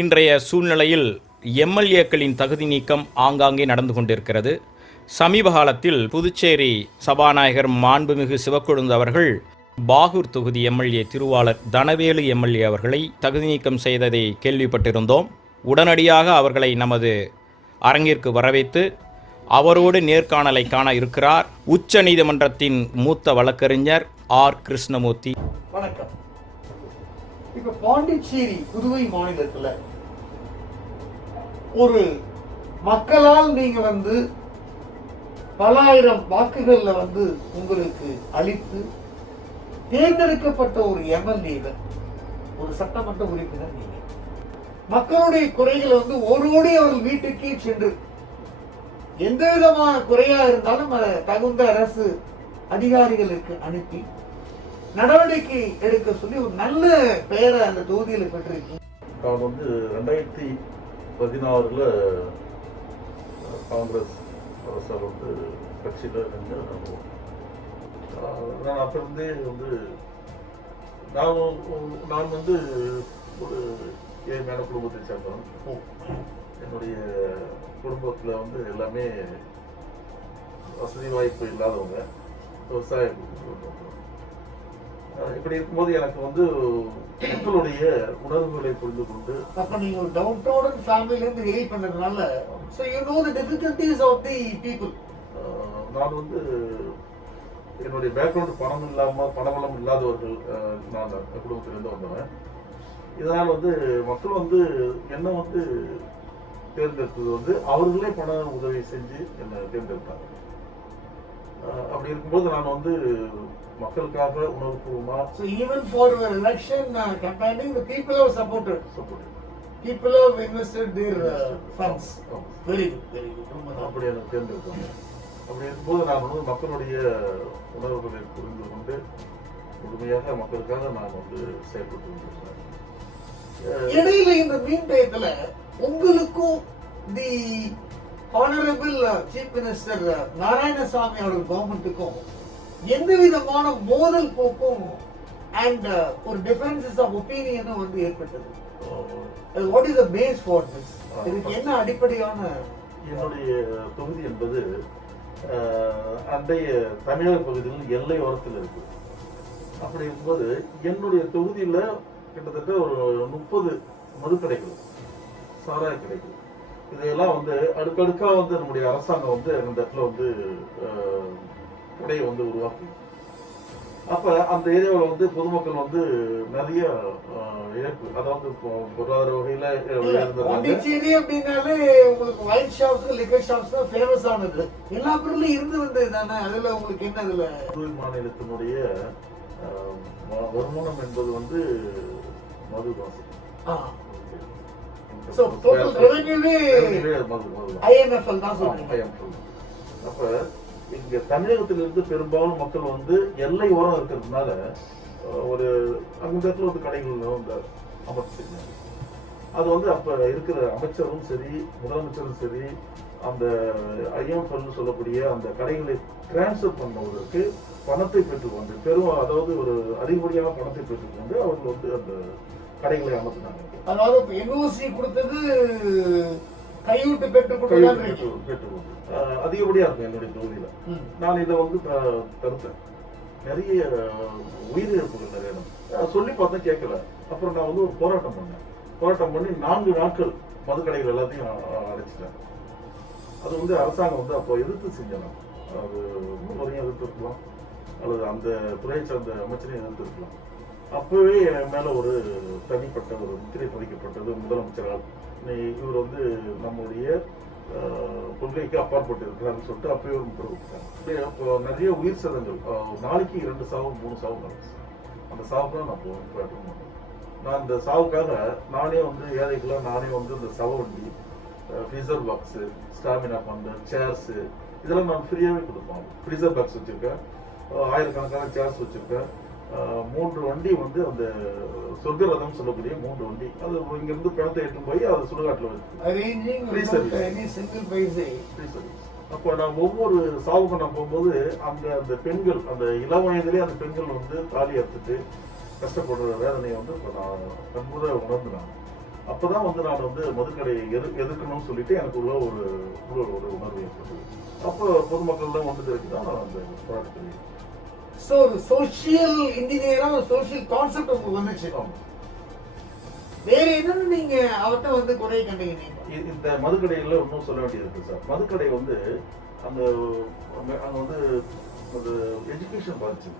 இன்றைய சூழ்நிலையில் எம்எல்ஏக்களின் தகுதி நீக்கம் ஆங்காங்கே நடந்து கொண்டிருக்கிறது. சமீப காலத்தில் புதுச்சேரி சபாநாயகர் மாண்புமிகு சிவக்கொழுந்து அவர்கள் பாகூர் தொகுதி எம்எல்ஏ திருவாளர் தனவேலு எம்எல்ஏ அவர்களை தகுதி நீக்கம் செய்ததை கேள்விப்பட்டிருந்தோம். உடனடியாக அவர்களை நமது அரங்கிற்கு வரவைத்து அவரோடு நேர்காணலை காண இருக்கிறார் உச்ச நீதிமன்றத்தின் மூத்த வழக்கறிஞர் ஆர் கிருஷ்ணமூர்த்தி. வணக்கம். இப்ப பாண்டிச்சேரி புதுவை மாநிலத்துல ஒரு மக்களால் நீங்க பல ஆயிரம் வாக்குகள்ல உங்களுக்கு அளித்து தேர்ந்தெடுக்கப்பட்ட ஒரு எம்எல்ஏ, ஒரு சட்டமன்ற உறுப்பினர் நீங்க. மக்களுடைய குறைகளை ஓடோடி அவர்கள் வீட்டுக்கே சென்று எந்த விதமான குறையா இருந்தாலும் அதை தகுந்த அரசு அதிகாரிகளுக்கு அனுப்பி நடவடிக்கை எடுக்க சொல்லி ஒரு நல்ல பெயரை அந்த தொகுதியில் பெற்றிருக்கீங்க. நான் 2016 காங்கிரஸ் அரசால் கட்சியில் நின்று நான் அப்பிருந்தே நான் ஒரு ஏழ்மையான குடும்பத்தை சேர்ந்தவன். என்னுடைய குடும்பத்தில் எல்லாமே வசதி வாய்ப்பு இல்லாதவங்க, விவசாயம். இப்படி இருக்கும்போது எனக்கு மக்களுடைய உணர்வுகளை புரிந்து கொண்டு அப்ப நீங்க ஒரு டவுன் ஃபேமிலில இருந்து ஹெல்ப் பண்ணதுனால so you know the difficulties of the people. நான் என்னுடைய பேக்ரவுண்ட் பணபலம் இல்லாதவர்கள், நான் குடும்பத்திலிருந்து வந்தவன். இதனால் மக்கள் என்ன தேர்ந்தெடுத்தது அவர்களே பண உதவி செஞ்சு என்னை தேர்ந்தெடுத்தாங்க. அப்படி இருக்கும்போது நான் மக்களுக்காக உணர்வுபூர்வமா even for the election campaigning the people have supported people have invested their funds. very good அப்படி எனக்கு தேர்ந்தெடுத்தாங்க. அப்படி இருக்கும்போது நான் மக்களுடைய உணர்வுகளை புரிந்து கொண்டு முழுமையாக மக்களுக்காக நான் செயல்பட்டு கொண்டிருக்கிறேன். இடையில இந்த மீன் டயத்துல உங்களுக்கும் தி ஹானரபிள் சீஃப் மினிஸ்டர் நாராயணசாமி அவர்கள் கவர்மெண்ட்டுக்கும் எந்த விதமான மோதல் போக்கும் அண்ட் ஒரு டிஃபரன்சஸ் ஆஃப் ஒப்பீனியனும் ஏற்பட்டது. What is the base for this? இதுக்கு என்ன அடிப்படையான? என்னுடைய தொகுதி என்பது அண்டைய தமிழக பகுதியில் எல்லை ஓரத்தில் இருக்கு. அப்படி இருக்கும்போது என்னுடைய தொகுதியில கிட்டத்தட்ட ஒரு 30 மதுக்கடைகள், சாராய கடைகள், இதையெல்லாம் அடுக்கடுக்கா நம்முடைய அரசாங்கம் அந்த இடத்துல கடையை உருவாக்கி, அப்ப அந்த ஏரியாவில் பொதுமக்கள் நிறைய இழப்பு, அதாவது பொருளாதார வகையில பாண்டிச்சேரி அப்படின்னாலே உங்களுக்கு ஒயின் ஷாப்ஸ், லிக்கர் ஷாப்ஸ் தான் ஃபேமஸ் ஆனது. எல்லா பொருளும் இருந்து வந்தது தானே. அதுல உங்களுக்கு என்ன? அதுல புதுவை மாநிலத்தினுடைய வருமானம் என்பது மது வாசம். சோ டோட்டல் ரெவென்யூவே ஐஎம்எஃப்எல் தான் சொல்றீங்க. அப்ப இங்க தமிழகத்திலிருந்து பெரும்பாலும் மக்கள் எல்லை ஓரம் இருக்கிறதுனால ஒரு அந்த இடத்துல கடைகள் அமைச்சிருக்காங்க. அது அப்ப இருக்கிற அமைச்சரும் சரி, முதலமைச்சரும் சரி, அந்த ஐஎம்எஃப்எல் சொல்லக்கூடிய அந்த கடைகளை டிரான்ஸ்பர் பண்ணுவதற்கு பணத்தை பெற்றுக்கொண்டு அதாவது ஒரு அதிகப்படியான பணத்தை பெற்றுக்கொண்டு அவர்கள் அந்த கடைகளை அமைச்சினாங்க. அதாவது என்ஓசி கொடுத்தது கையூட்டு பெற்றுக்கொண்டு அதிகப்படியா இருக்கும் என்னுடைய தொகுதியில. நான் இதை தடுத்தேன். நிறைய உயிரிழப்புகள் நிறைய சொல்லி பார்த்தேன், கேட்கல. அப்புறம் நான் ஒரு போராட்டம் பண்ணி 4 நாட்கள் மதுக்கடைகள் எல்லாத்தையும் அடைச்சிட்டேன். அது அரசாங்கம் அப்போ எதிர்த்து செஞ்சேன். அது முன்னோரையும் எதிர்த்து இருக்கலாம், அல்லது அந்த துறையை சார்ந்த அமைச்சரையும் எதிர்த்து இருக்கலாம். அப்பவே என் மேல ஒரு தனிப்பட்ட ஒரு முத்திரை பதிக்கப்பட்டது முதலமைச்சரால். இவர் நம்முடைய கொள்கைக்கு அப்பாற்பட்டு இருக்கிறான்னு சொல்லிட்டு அப்பவே ஒரு முத்திரை கொடுத்தாங்க. நிறைய உயிர் சேதங்கள், நாளைக்கு 2 சாவு 3 சாவு நடந்துச்சு. அந்த சாவுக்கு நான் போவேன். நான் இந்த சாவுக்காக நானே ஏழைக்கெல்லாம் நானே இந்த சவ வண்டி, freezer box, stamina fund, chairs இதெல்லாம் நான் ஃப்ரீயாவே கொடுப்பேன். ஃப்ரீசர் பாக்ஸ் வச்சிருக்கேன், ஆயிரக்கணக்கான சேர்ஸ் வச்சிருக்கேன். 3 வண்டி அந்த சொர்க்க ரதம் சொல்லக்கூடிய 3 வண்டி, அது இங்க இருந்து பணத்தை எட்டும் போய் அது சுடுகாட்டுல வச்சு. அப்ப நான் ஒவ்வொரு சாவுக்கு நான் போகும்போது அந்த பெண்கள், அந்த இளம் வயதிலே அந்த பெண்கள் தாலி அறுத்துட்டு கஷ்டப்படுற வேதனையை இப்ப நான் கண்முறை உணர்ந்துனாங்க. அப்பதான் வந்து நான் வந்து மதுக்கடையை எதிர்க்கணும்னு சொல்லிட்டு எனக்கு உள்ள ஒரு உணர்வு ஏற்பட்டது. அப்போ பொதுமக்கள்லாம் வந்து தான் நான் அந்த போராட்டத்தை. ஸோ ஒரு சோஷியல் இன்ஜினியரா ஒரு சோஷியல் கான்செப்ட் உங்களுக்கு வந்துச்சு. வேற என்னன்னு நீங்க அவர்கிட்ட வந்து குறைய கண்டீங்க? இந்த மதுக்கடையில இன்னும் சொல்ல வேண்டியது இருக்கு சார். மதுக்கடை வந்து அந்த அங்க வந்து அந்த எஜுகேஷன் பாதிச்சு.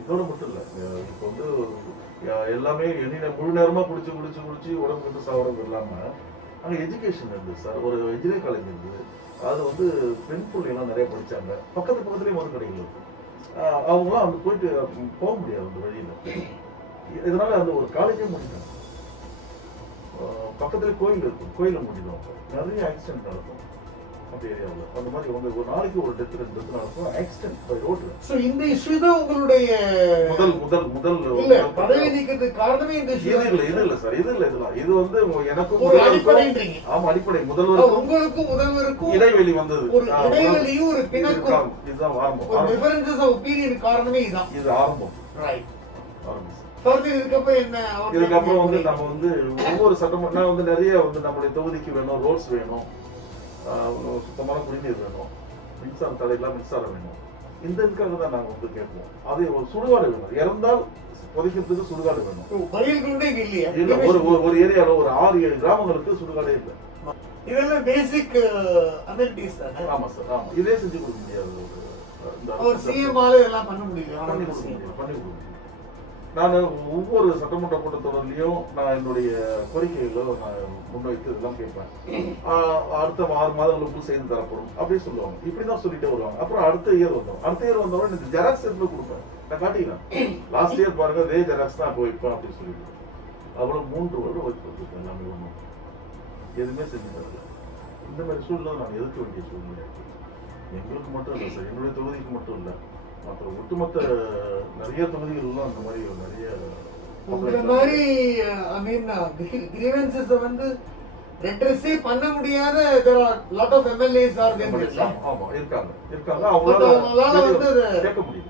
இதோட மட்டும் இல்ல, இப்போ வந்து எல்லாமே முழு நேரமா குடிச்சு உடம்பு விட்டு சாவரம் இல்லாம அங்க எஜுகேஷன் இருந்தது சார். ஒரு இன்ஜினியரிங் காலேஜ் இருந்தது. அது வந்து பெண் பிள்ளைங்களாம் நிறைய படிச்சாங்க. பக்கத்துலேயே மதுக்கடைகள் இருக்கும். அவங்களாம் அங்க போயிட்டு போக முடியாது அந்த வழியில. இதனால அந்த ஒரு காலேஜே முடிட்டாங்க. பக்கத்துல கோயில் இருக்கும், கோயில முடிடுவாங்க. நிறைய ஆக்சிடென்ட் நடக்கும் அந்த ஏரியாவில். அந்த மாதிரி வந்து ஒரு நாளைக்கு ஒரு டெத் நடக்கும், ஆக்சிடென்ட் பை ரோட்ல. சோ இந்த இஷ்யூ தான் உங்களுடைய முதல் இல்ல பதவி நீக்கிறதுக்கு காரணமே இந்த இஷ்யூ இல்ல சார். இதெல்லாம் இது வந்து எனக்கு ஒரு அடிப்படைன்றீங்க. ஆமா, அடிப்படை. முதல்வருக்கும் இடைவெளி வந்தது, ஒரு இடைவெளியும் ஒரு பிணக்கும், இதுதான் ஆரம்பம். ஒரு டிஃபரன்சஸ் ஆஃப் ஒபினியன் காரணமே இதுதான். இது ஆரம்பம். ரைட். ஆரம்பம். இதுக்கப்புறம் வந்து நம்ம வந்து ஒவ்வொரு சட்டமன்றம் வந்து நிறைய வந்து நம்மளுடைய தொகுதிக்கு வேணும், ரோட்ஸ் வேணும், சுத்தமான குடிநீர் வேணும், மின்சாரம் தடையெல்லாம் மின்சாரம் வேணும். இந்த இதுக்காக தான் நாங்க வந்து கேட்போம். அது ஒரு சுடுகாடு வேணும், இறந்தால் புதைக்கிறதுக்கு சுடுகாடு வேணும். இல்ல, ஒரு ஏரியால ஒரு 6-7 கிராமங்களுக்கு சுடுகாடே இல்லை. இதெல்லாம் பேசிக் அமெனிட்டிஸ் தானே? ஆமா சார், ஆமா. இதே செஞ்சு கொடுக்க முடியாது. ஒரு சிஎம்ஆல இதெல்லாம் பண்ண முடியல. பண்ணி கொடுக்க முடியும். நான் ஒவ்வொரு சட்டமன்ற கூட்டத்தொடர்லையும் நான் என்னுடைய கோரிக்கைகளை நான் முன்வைத்து இதெல்லாம் கேட்பேன். அடுத்த 6 மாதங்களுக்குள் செய்து தரப்படும் அப்படின்னு சொல்லுவாங்க. இப்படிதான் சொல்லிட்டே வருவாங்க. அப்புறம் அடுத்த இயர் வந்தோம் எனக்கு ஜெராக்ஸ் எடுத்து கொடுப்பேன். நான் காட்டிக்கிறேன், லாஸ்ட் இயர் பாருங்க அதே ஜெராக்ஸ் தான் இப்போ வைப்பேன் அப்படின்னு சொல்லிட்டு. அவ்வளவு 3 வருடம் வைத்து கொடுத்துருக்கேன். எல்லாமே ஒன்றும் எதுவுமே செஞ்சு தரல. இந்த மாதிரி சூழ்நிலை நான் எதிர்க்க வேண்டிய சூழ்நிலை எங்களுக்கு மட்டும் இல்லை சார், என்னுடைய தொகுதிக்கு மட்டும் இல்லை, மற்ற ஒட்டுமொத்த நிறைய தொகுதிகள்லாம் அந்த மாதிரி நிறைய கிரீவன்சஸ் வந்து ரெட்ரஸே பண்ண முடியாத lot of MLAs are there. ஆமா, இருக்காங்க. அவங்களால வந்து கேட்க முடியல.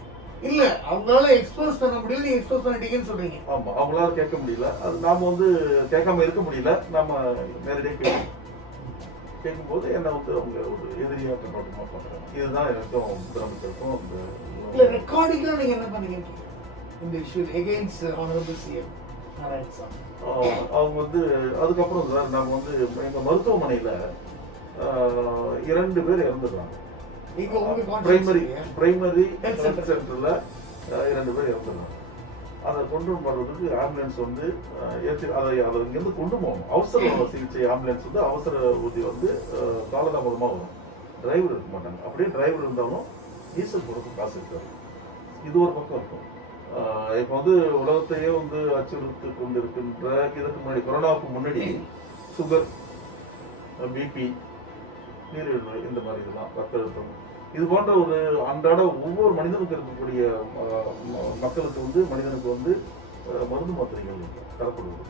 இல்ல, அவங்களால எக்ஸ்போஸ் பண்ண முடியல. நீங்க எக்ஸ்போஸ் பண்ணிட்டீங்கன்னு சொல்றீங்க. ஆமா, அவங்களால கேட்க முடியல. அது நாம வந்து கேட்காம இருக்க முடியல. நாம நேரடியாக கேட்கும்போது என்ன வந்து அவங்க ஒரு எதிரியா கண்ணோட்டமா பாக்குறாங்க. இதுதான் எனக்கும் முதலமைச்சருக்கும் இல்ல ரெக்கார்டிங்ல நீங்க என்ன பண்ணீங்க இந்த issue against honourable CM Narayanasamy? அவங்க வந்து அதுக்கப்புறம் சார் நாம வந்து எங்க மருத்துவமனையில 2 பேர் இறந்துடுறாங்க. பிரைமரி ஹெல்த் சென்டர்ல 2 பேர் இறந்துடுறாங்க. அதை கொண்டு வர்றதுக்கு ஆம்புலன்ஸ் வந்து அதை இங்கிருந்து கொண்டு போகணும். அவசர சிகிச்சை ஆம்புலன்ஸ் வந்து அவசர ஊர்தி வந்து காலதாமதமா வரும். டிரைவர் இருக்க மாட்டாங்க. அப்படியே டிரைவர் இருந்தாலும் டீசல் போடுறதுக்கு காசு இருக்காது. இது ஒரு பக்கம் இருக்கும். இப்போ வந்து உலகத்தையே வந்து அச்சுறுத்தி கொண்டு இருக்கின்ற இதுக்கு முன்னாடி, கொரோனாவுக்கு முன்னாடி சுகர், பிபி, நீரிழிவு, இந்த மாதிரி இதெல்லாம், ரத்த அழுத்தம், இது போன்ற ஒரு அன்றாட ஒவ்வொரு மனிதனுக்கு இருக்கக்கூடிய மக்களுக்கு வந்து மனிதனுக்கு வந்து மருந்து மாத்திரைகள் தரப்படுவது.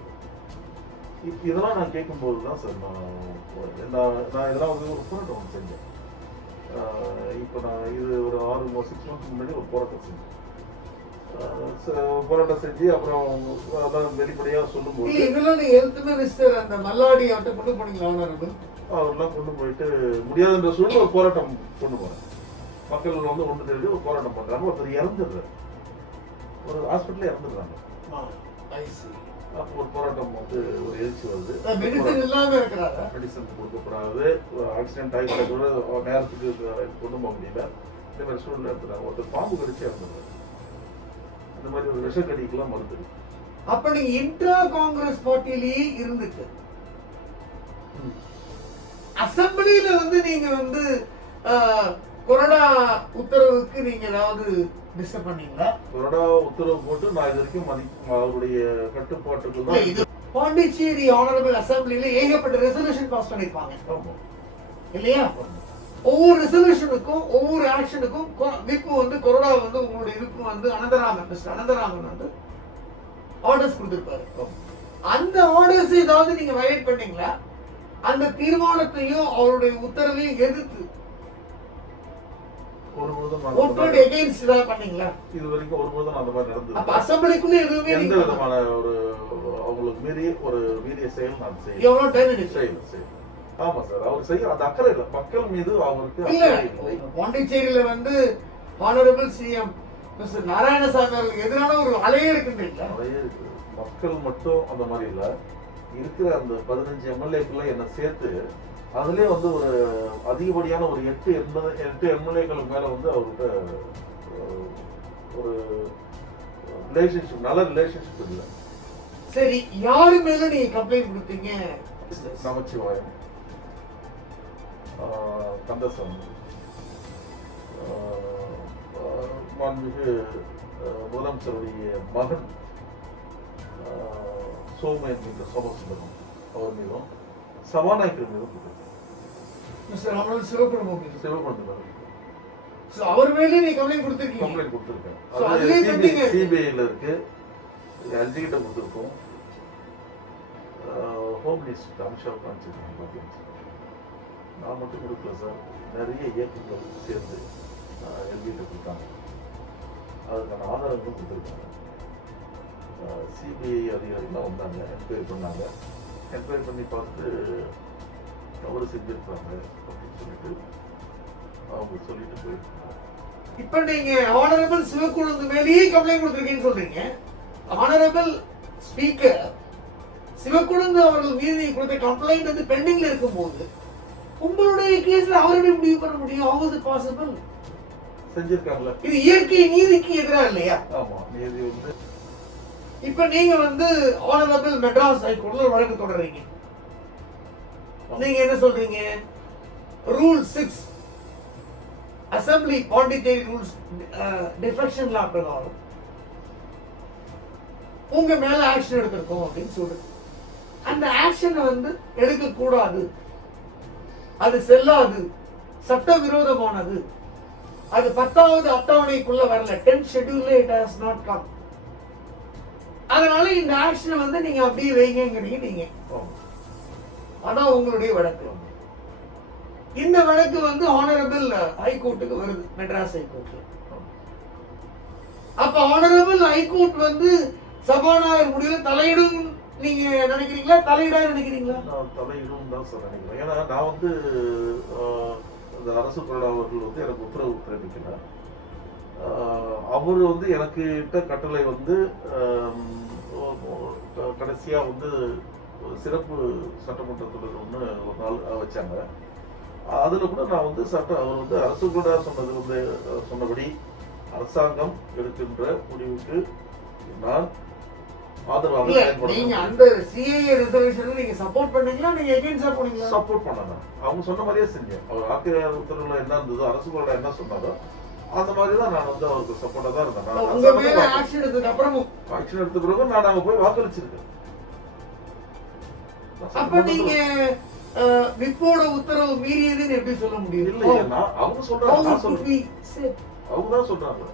இதெல்லாம் நான் கேட்கும்போது தான் சார் நான் இதெல்லாம் வந்து ஒரு போராட்டம் செஞ்சேன். இப்போ நான் இது ஒரு 6 months முன்னாடி ஒரு போராட்டம் செஞ்சேன். போராட்டம் செஞ்சு அப்புறம் அதான் வெளிப்படையாக சொல்லும்போது இதெல்லாம் நீங்க ஹெல்த் மினிஸ்டர் அந்த மல்லாடி அவர்கிட்ட கொண்டு போனீங்களா? அவரெல்லாம் கொண்டு போயிட்டு முடியாதுன்ற சூழ்நிலை ஒரு போராட்டம் கொண்டு போறேன். மக்கள் வந்து ஒன்று தெரிஞ்சு ஒரு போராட்டம் பண்றாங்க. ஒருத்தர் இறந்துடுறாரு, ஒரு ஹாஸ்பிட்டல்ல இறந்துடுறாங்க. அப்போ ஒரு போராட்டம் வந்து ஒரு எழுச்சி வருது. மெடிசன் கொடுக்கப்படாது, ஆக்சிடென்ட் ஆகி கூட நேரத்துக்கு கொண்டு போக முடியல. இந்த மாதிரி சூழ்நிலை எடுத்துட்டாங்க. ஒருத்தர் பாம்பு கடிச்சு இறந்துடுறாரு. இந்த மாதிரி ஒரு விஷக்கடிக்கெல்லாம் மறுத்துது. அப்ப நீங்க இன்ட்ரா காங்கிரஸ் பார்ட்டிலேயே இருந்துட்டு அசம்பிளியில வந்து நீங்க வந்து கொரோனா உத்தரவுக்கு நீங்க ஏதாவது டிஸ்டர்ப் பண்ணீங்களா? கொரோனா உத்தரவு போட்டு நான் இது வரைக்கும் அவருடைய கட்டுப்பாட்டுக்கு தான். பாண்டிச்சேரி ஆனரபிள் அசம்பிளில ஏகப்பட்ட ரெசல்யூஷன் பாஸ் பண்ணிருப்பாங்க இல்லையா? ஒவ்வொரு ரெசல்யூஷனுக்கும் ஒவ்வொரு ஆக்ஷனுக்கும் விப்பு வந்து கொரோனா வந்து உங்களுடைய விப்பு வந்து அனந்தராமன் வந்து ஆர்டர்ஸ் கொடுத்திருப்பாரு. அந்த ஆர்டர்ஸ் ஏதாவது நீங்க வயலேட் பண்ணீங்களா? அந்த தீர்மானத்தையும் அவருடைய உத்தரவையும் எதிர்த்து ஒருபோதும் ஓட்டோட எகெயின்ஸ்ட் தான் பண்ணீங்களா? இது வரைக்கும் ஒருபோதும் அந்த மாதிரி அப்ப நடந்தது. அசெம்பிளிக்குள்ள எதுவுமே எந்த விதமான ஒரு அவங்களுக்கு மீறி ஒரு வீரிய செயல் நான் செய்யல. எவ்வளவு டைம் எடுத்து செய்யல. ஆமா சார், அவர் செய்ய அந்த அக்கறை இல்லை, மக்கள் மீது அவருக்கு இல்ல. அக்கறை இல்லை. பாண்டிச்சேரியில வந்து ஹானரபிள் சிஎம் மிஸ்டர் நாராயணசாமி அவர்களுக்கு எதிரான ஒரு அலையே இருக்குன்றீங்களா? நிறைய இருக்கு. மக்கள் மட்டும் அந்த மாதிரி இல்ல, இருக்கிற அந்த 15 எம்எல்ஏக்குள்ள என்ன சேர்த்து அதுலயே வந்து ஒரு அதிகப்படியான ஒரு 8 எம்எல்ஏக்களுக்கு மேல வந்து அவர்கிட்ட ஒரு ரிலேஷன்ஷிப், நல்ல ரிலேஷன்ஷிப் இல்லை. சரி, யாரு மேல நீங்க கம்ப்ளைண்ட் கொடுத்தீங்க? நமச்சிவாயம், கந்தசாமி, மாண்புமிகு முதலமைச்சருடைய மகன் சோமன் என்ற சோமசுந்தரம் அவர் மீதும், சபாநாயகர் மீதும் மிஸ்டர் அமரன் சிவகுமார் சிவகுமார் அவர் மேலே நீ கம்ப்ளைண்ட் கொடுத்திருக்கீங்க? கம்ப்ளைண்ட் கொடுத்திருக்கேன். So, அது அதுலயே கட்டிங்க. சிபிஐல இருக்கு, எல்ஜி கிட்ட கொடுத்திருக்கோம், ஹோம் மினிஸ்டர் அமித்ஷா காமிச்சிருக்கேன். நான் மட்டும் கொடுக்கல சார், நிறைய இயக்கங்கள் சேர்ந்து எல்ஜி கிட்ட கொடுத்தாங்க, அதுக்கான ஆதாரங்களும் கொடுத்துருக்காங்க. சிபிஐ அதிகாரிகள்லாம் வந்தாங்க, என்கொயரி பண்ணாங்க, என்கொயரி பண்ணி பார்த்து தவறு செஞ்சிருக்காங்க அப்படின்னு சொல்லிட்டு அவங்க சொல்லிட்டு போயிருக்காங்க. இப்ப நீங்க ஹானரபிள் சிவக்குழுந்து மேலேயே கம்ப்ளைண்ட் கொடுத்திருக்கீங்கன்னு சொல்றீங்க. ஹானரபிள் ஸ்பீக்கர் சிவக்குழுந்து அவர்கள் மீது கொடுத்த கம்ப்ளைண்ட் வந்து பெண்டிங்ல இருக்கும்போது உங்களுடைய கேஸ்ல அவர் எப்படி முடிவு பண்ண முடியும்? How is it possible? செஞ்சிருக்காங்களா? இது இயற்கை நீதிக்கு எதிராக இல்லையா? ஆமா, நீதி வந்து இப்ப நீங்க வந்து ஹானரபிள் மெட்ராஸ் ஹைகோர்ட்ல ஒரு வழக்கு தொடர்றீங்க. நீங்க என்ன சொல்றீங்க? Rule 6 assembly Pondicherry rules defection லா பிரகாரம் உங்க மேல ஆக்ஷன் எடுத்திருக்கோம் அப்படின்னு சொல்றது. அந்த ஆக்ஷனை வந்து எடுக்க கூடாது, அது செல்லாது, சட்டவிரோதமானது, அது 10வது அட்டவணைக்குள்ள வரல, 10th schedule it has not come. அதனால இந்த ஆக்ஷனை வந்து நீங்க அப்படியே வைங்கங்கறீங்க நீங்க. அதான் உங்களுடைய வழக்கு. இந்த வழக்கு வந்து ஹானரபிள் ஹைகோர்ட்டுக்கு வருது, மெட்ராஸ் ஹைகோர்ட். அப்ப ஹானரபிள் ஹைகோர்ட் வந்து சபாநாயகர் முடிவுல தலையிடும் நீங்க நினைக்கிறீங்களா, தலையிடா நினைக்கிறீங்களா? நான் தலையிடும் தான் சார் நினைக்கிறேன். ஏன்னா நான் வந்து இந்த அரசு கொறடா அவர்கள் வந்து எனக்கு உத்தரவு பிறப்பிக்கல. அவர் வந்து எனக்கு இட்ட கட்டளை வந்து கடைசியா வந்து சிறப்பு சட்டமன்றத்தில் ஒன்று ஒரு நாள் வச்சாங்க. அதுல கூட நான் வந்து அவர் வந்து அரசு கொறடா சொன்னது வந்து சொன்னபடி அரசாங்கம் எடுக்கின்ற முடிவுக்கு நான் ஆதரவாக நீங்க அந்த சிஏஏ ரெசல்யூஷன் நீங்க சப்போர்ட் பண்ணீங்களா, நீங்க எகைன்ஸ்டா போனீங்களா? சப்போர்ட் பண்ணாங்க. அவங்க சொன்ன மாதிரியே செஞ்சேன். அவர் ஆர்டிஆர் உத்தரவுல என்ன இருந்ததோ, அரசு கொறடா என்ன சொன்னாரோ அந்த மாதிரி தான் நான் வந்து அவருக்கு சப்போர்ட்டா தான் இருந்தேன். உங்க மேல ஆக்ஷன் எடுத்ததுக்கு அப்புறமும் ஆக்ஷன் எடுத்த பிறகு நான் அங்க போய் வாக்களிச்சிருக்கேன். அப்ப நீங்க விப்போட உத்தரவு மீறியதுன்னு எப்படி சொல்ல முடியும்? இல்லையா, அவங்க சொல்றாங்க, நான் சொல்றேன், அவங்க தான் சொல்றாங்க.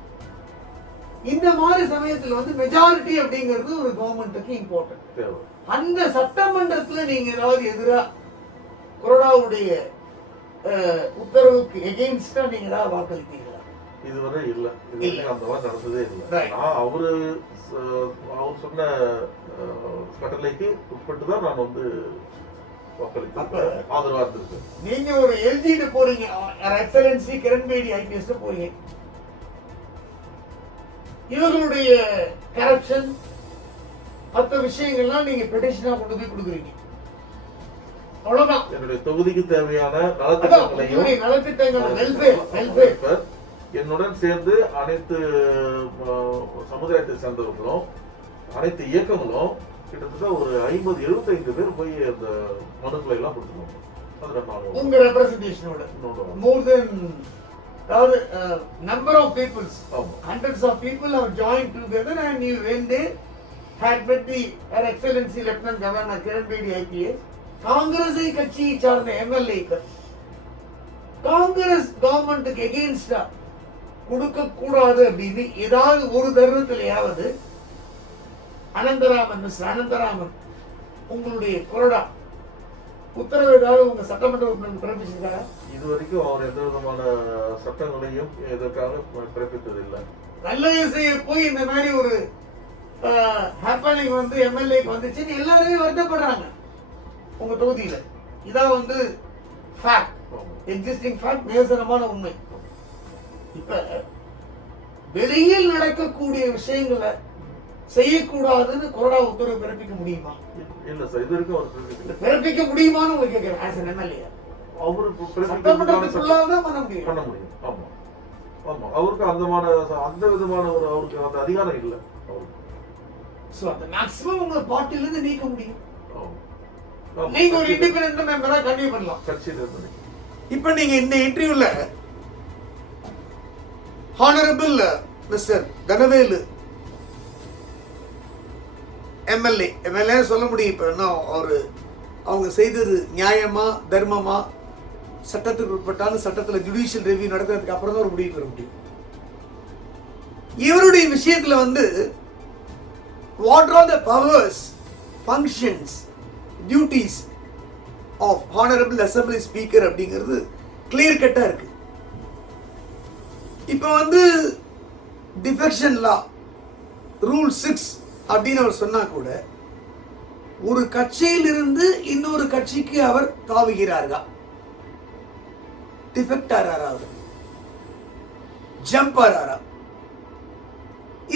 இந்த மாதிரி சமயத்துல வந்து மெஜாரிட்டி அப்படிங்கிறது ஒரு கவர்மெண்ட்டுக்கு இம்பார்ட்டன்ட் தேவை. அந்த சட்டமன்றத்துல நீங்க ஏதாவது எதிரா கொறடாவுடைய உத்தரவுக்கு எகெயின்ஸ்டா நீங்க ஏதாவது வாக்களிப்பீங்களா? இதுவரை இல்ல, இதுவரை அந்த மாதிரி நடந்ததே இல்லை. நான் அவர் சொன்ன கட்டளைக்கு உட்பட்டு தான் நான் வந்து ஆதரவா இருந்திருக்கேன். நீங்க ஒரு எல்ஜிட்ட போறீங்க, எக்ஸலன்சி கிரண்பேடி ஐபிஎஸ் போறீங்க, இவர்களுடைய கரப்ஷன் மற்ற விஷயங்கள்லாம் நீங்க பெட்டிஷனா கொண்டு போய் கொடுக்குறீங்க. அவ்வளவுதான். என்னுடைய தொகுதிக்கு தேவையான நலத்திட்டங்கள் வெல்ஃபேர் என்னுடன் சேர்ந்து அனைத்து சமுதாயத்தை சேர்ந்தவர்களும் அனைத்து இயக்கங்களும் கிட்டத்தட்ட ஒரு 50-75 பேர் போய் அந்த மனுக்களை எல்லாம் கொடுத்துருவாங்க. உங்க ரெப்ரசன்டேஷனோட மோர் தென், அதாவது number of peoples, hundreds of people have joined together and you when they had met the Her Excellency Lieutenant Governor Kiran Bedi IPS, Congress கட்சியை சார்ந்த எம்எல்ஏக்கள் காங்கிரஸ் கவர்மெண்ட்டுக்கு எகெயின்ஸ்டா கொடுக்க கூடாது அப்படின்னு ஏதாவது ஒரு தருணத்திலேயாவது மிஸ்டர் அனந்தராமன் உங்களுடைய கொறடா உத்தரவு ஏதாவது உங்க சட்டமன்ற உறுப்பினர் பிறப்பிச்சிருக்காரா? இது வரைக்கும் அவர் எந்த விதமான சட்டங்களையும் இதற்காக பிறப்பித்ததில்லை. நல்ல செய்ய போய் இந்த மாதிரி ஒரு ஹேப்பனிங் வந்து எம்எல்ஏக்கு வந்துச்சுன்னு எல்லாருமே வருத்தப்படுறாங்க உங்க தொகுதியில. இதான் வந்து ஃபேக்ட், எக்ஸிஸ்டிங் ஃபேக்ட், நிதர்சனமான உண்மை. இப்ப வெளியில் நடக்கக்கூடிய விஷயங்களை செய்யக்கூடாதுன்னு கொறடா உத்தரவு பிறப்பிக்க முடியுமா? இல்ல சார், இது வரைக்கும் அவர் பிறப்பிக்க முடியுமான்னு உங்களுக்கு கேட்கிறேன். ஆஸ் an எம்எல்ஏ அவரு சட்டமன்றத்துக்குள்ளாதான் பண்ண முடியும். பண்ண முடியும். ஆமா ஆமா, அவருக்கு அந்த விதமான ஒரு அவருக்கு அந்த அதிகாரம் இல்லை அவருக்கு. சோ அந்த மேக்ஸிமம் உங்க பார்ட்டில இருந்து நீக்க முடியும். ஆமா. நீங்க ஒரு இண்டிபெண்டன்ட் மெம்பரா கண்டினியூ பண்ணலாம். கட்சியில இருந்து இப்ப நீங்க இந்த இன்டர்வியூல ஹானரபிள் மிஸ்டர் தனவேலு எம்எல்ஏ சொல்ல முடியும். இப்ப என்ன அவங்க செய்தது நியாயமா தர்மமா, சட்டத்துக்கு உட்பட்டாலும் சட்டத்துல ஜுடிஷியல் ரிவ்யூ நடக்கிறதுக்கு அப்புறம் தான் ஒரு முடிவு பெற முடியும். இவருடைய விஷயத்துல வந்து what are the powers, functions, duties of honourable assembly speaker அப்படிங்கிறது கிளியர் கட்டா இருக்கு. இப்ப வந்து டிஃபெக்ஷன் லா ரூல் 6 அப்படின்னு அவர் சொன்னா கூட ஒரு கட்சியிலிருந்து இன்னொரு கட்சிக்கு அவர் தாவுகிறாரா, டிஃபெக்ட் ஆறாரா, அவர் ஜம்ப் ஆறாரா,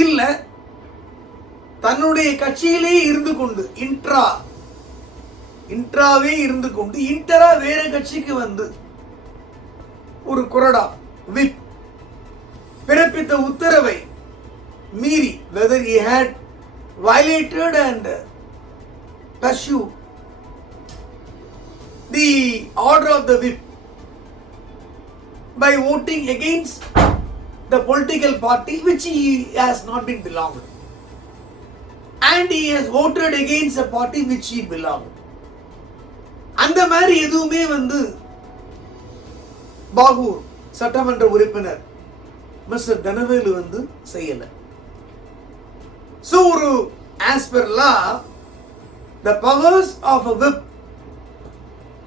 இல்ல தன்னுடைய கட்சியிலே இருந்து கொண்டு இன்ட்ராவே இருந்து கொண்டு இன்டரா வேற கட்சிக்கு வந்து ஒரு கொறடா விப் பிறப்பித்த உத்தரவை மீறி whether he had violated and pursued the order of the whip by voting against the political party which he has not been belonged, and he has voted against a party which he belonged. அந்த மாதிரி எதுவுமே வந்து பாகூர் சட்டமன்ற உறுப்பினர் mister Dhanavelu வந்து செய்யல. So as per law, the powers of a whip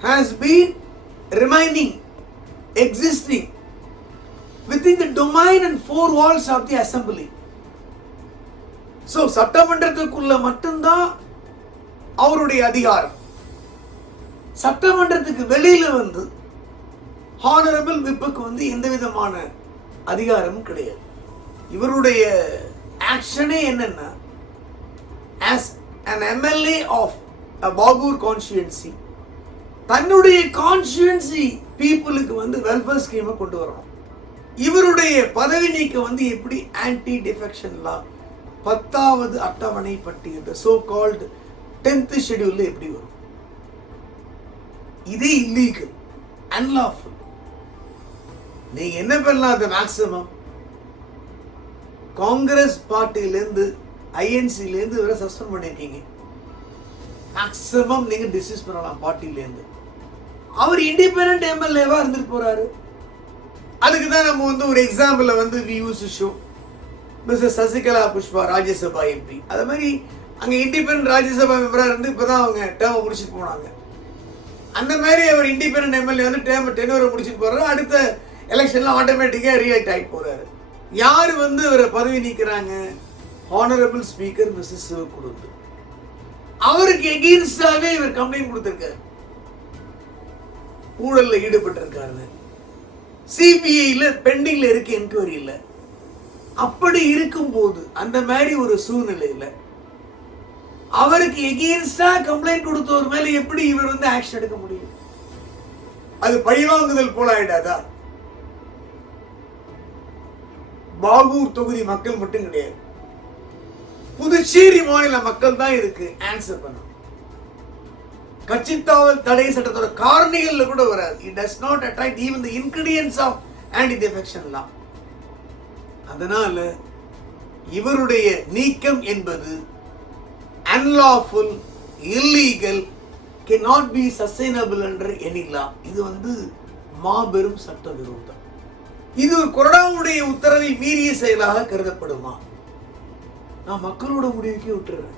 has been remaining existing within the domain and four walls of the assembly. So சட்டமன்றத்துக்குள்ள மட்டும்தான் அவருடைய அதிகாரம். சட்டமன்றத்துக்கு வெளியில வந்து ஹானரபிள் விப்புக்கு வந்து எந்த விதமான அதிகாரமும் கிடையாது. இவருடைய ஆக்ஷனே என்னன்னா, as an MLA of a Bahour constituency, தன்னுடைய கான்ஸ்டியூன்சி பீப்புளுக்கு வந்து வெல்ஃபேர் ஸ்கீமை கொண்டு வரணும். இவருடைய பதவி நீக்கம் வந்து எப்படி ஆன்டி டிஃபெக்ஷன் லா 10வது அட்டவணை பட்டியல், சோ கால்டு 10th ஷெட்யூல்ல எப்படி வரும்? இது இல்லீகல், அன்லாஃபுல். நீங்க என்ன பண்ணலாம்? அது மேக்சிமம் காங்கிரஸ் பார்ட்டியிலேருந்து ஐஎன்சிலேருந்து வரை சஸ்பெண்ட் பண்ணியிருக்கீங்க. மேக்சிமம் நீங்க டிஸ்மிஸ் பண்ணலாம் பார்ட்டிலேருந்து. அவர் இண்டிபெண்டன்ட் எம்எல்ஏவா இருந்துட்டு போறாரு. அதுக்கு தான் நம்ம வந்து ஒரு எக்ஸாம்பிள் வந்து we use to show Mrs Sasikala Pushpa Rajya Sabha MP. அது மாதிரி அங்கே இண்டிபெண்டன்ட் ராஜ்யசபா மெம்பராக இருந்து இப்போதான் அவங்க டேர்மை முடிச்சுட்டு போனாங்க. அந்த மாதிரி அவர் இண்டிபெண்டன்ட் எம்எல்ஏ வந்து டென்யூரை முடிச்சுட்டு போறாரு. அடுத்த எலெக்ஷன்ல ஆட்டோமேட்டிக்காக ரியாக்ட் ஆகி போறாரு. யார் வந்து அவரை பதவி நீக்கிறாங்க? Honourable speaker Mrs Sivakozhundhu. அவருக்கு எகெயின்ஸ்டாவே இவர் கம்ப்ளைண்ட் கொடுத்திருக்காரு, ஊழல்ல ஈடுபட்டிருக்காருன்னு. சிபிஐல பெண்டிங்ல இருக்கு என்கொயரியில. அப்படி இருக்கும்போது அந்த மாதிரி ஒரு சூழ்நிலையில அவருக்கு எகெயின்ஸ்டா கம்ப்ளைண்ட் கொடுத்தவர் மேல எப்படி இவர் வந்து ஆக்ஷன் எடுக்க முடியும்? அது பழிவாங்குதல் போல ஆயிடாதா? பாகூர் தொகுதி மக்கள் மட்டும் கிடையாது, புதுச்சேரி மாநில மக்கள் தான் இருக்கு ஆன்சர் பண்ண. கட்சித்தாவல் தடை சட்டத்தோட காரணிகள்ல கூட வராது. It does not attract even the ingredients of anti-defection law. அதனால இவருடைய நீக்கம் என்பது unlawful, illegal, cannot be sustainable under any law. இது வந்து மாபெரும் சட்ட விரோதம். இது கொறடாவுடைய உத்தரவை மீறிய செயலாக கருதப்படுமா? நான் மக்களோட முடிவுக்கே விட்டுறேன்.